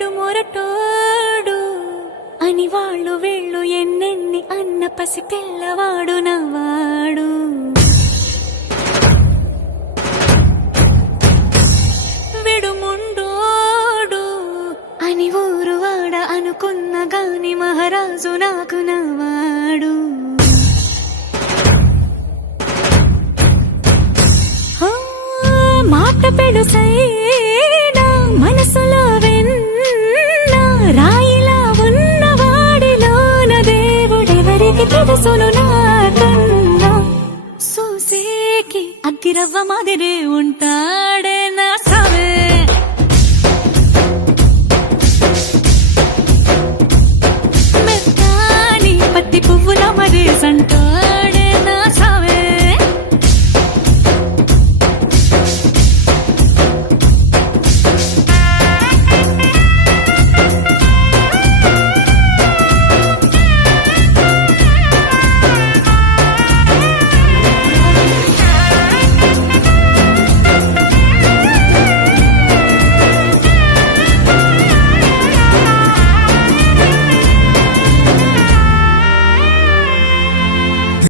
వీడు మొరటోడు అని వాళ్ళు వీళ్ళు ఎన్నెన్ని అన్న పసి పిల్లవాడు నవ్వాడు. వీడు ముండోడు అని ఊరు వాడ అనుకున్న గాని మహారాజు నాకు నవ్వాడు. మాట పెడుసైనా మనసులో వెన్న రాయిలా ఉన్నవాడిలోన దేవుడెవరికి తెలుసును నాకన్నా. సూసేకి అగ్గిరవ్వ మాదిరే ఉంటా